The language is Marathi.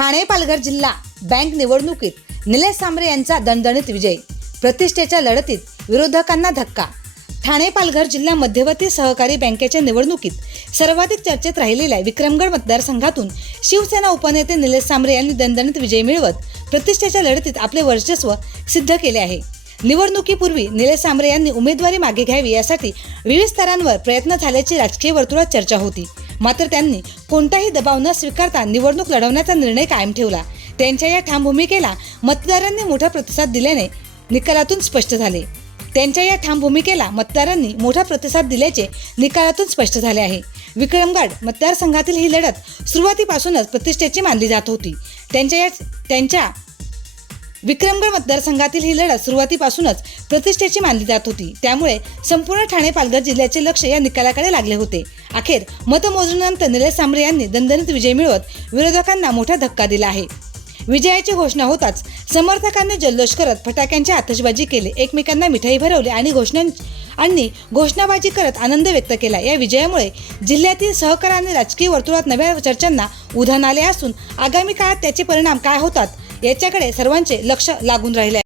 ठाणे पालघर जिल्हा बँक निवडणुकीत निलेश सांबरे यांचा दणदणीत विजय. प्रतिष्ठेच्या लढतीत विरोधकांना धक्का. ठाणे पालघर जिल्हा मध्यवर्ती सहकारी बँकेच्या निवडणुकीत सर्वाधिक चर्चेत राहिलेल्या विक्रमगड मतदारसंघातून शिवसेना उपनेते निलेश सांबरे यांनी दणदणीत विजय मिळवत प्रतिष्ठेच्या लढतीत आपले वर्चस्व सिद्ध केले आहे. निवडणुकीपूर्वी निलेश सांबरे यांनी उमेदवारी मागे घ्यावी यासाठी विविध स्तरांवर प्रयत्न झाल्याची राजकीय वर्तुळात चर्चा होती. मात्र त्यांनी कोणताही दबाव न स्वीकारता निवडणूक लढवण्याचा निर्णय कायम ठेवला. त्यांच्या या ठाम भूमिकेला मतदारांनी मोठा प्रतिसाद दिल्याने निकालातून स्पष्ट झाले. स्पष्ट झाले आहे. विक्रमगड मतदारसंघातील ही लढत सुरुवातीपासूनच प्रतिष्ठेची मानली जात होती. त्यामुळे संपूर्ण ठाणे पालघर जिल्ह्याचे लक्ष या निकालाकडे लागले होते. अखेर मतमोजणीनंतर निलेश सांबरे यांनी दणदणीत विजय मिळवत विरोधकांना मोठा धक्का दिला आहे. विजयाची घोषणा होताच समर्थकांनी जल्लोष करत फटाक्यांची आतषबाजी केली, एकमेकांना मिठाई भरवली आणि घोषणाबाजी करत आनंद व्यक्त केला. या विजयामुळे जिल्ह्यातील सहकार आणि राजकीय वर्तुळात नव्या चर्चांना उधाण आले असून आगामी काळात त्याचे परिणाम काय होतात याच्याकडे सर्वांचे लक्ष लागून राहिले आहे.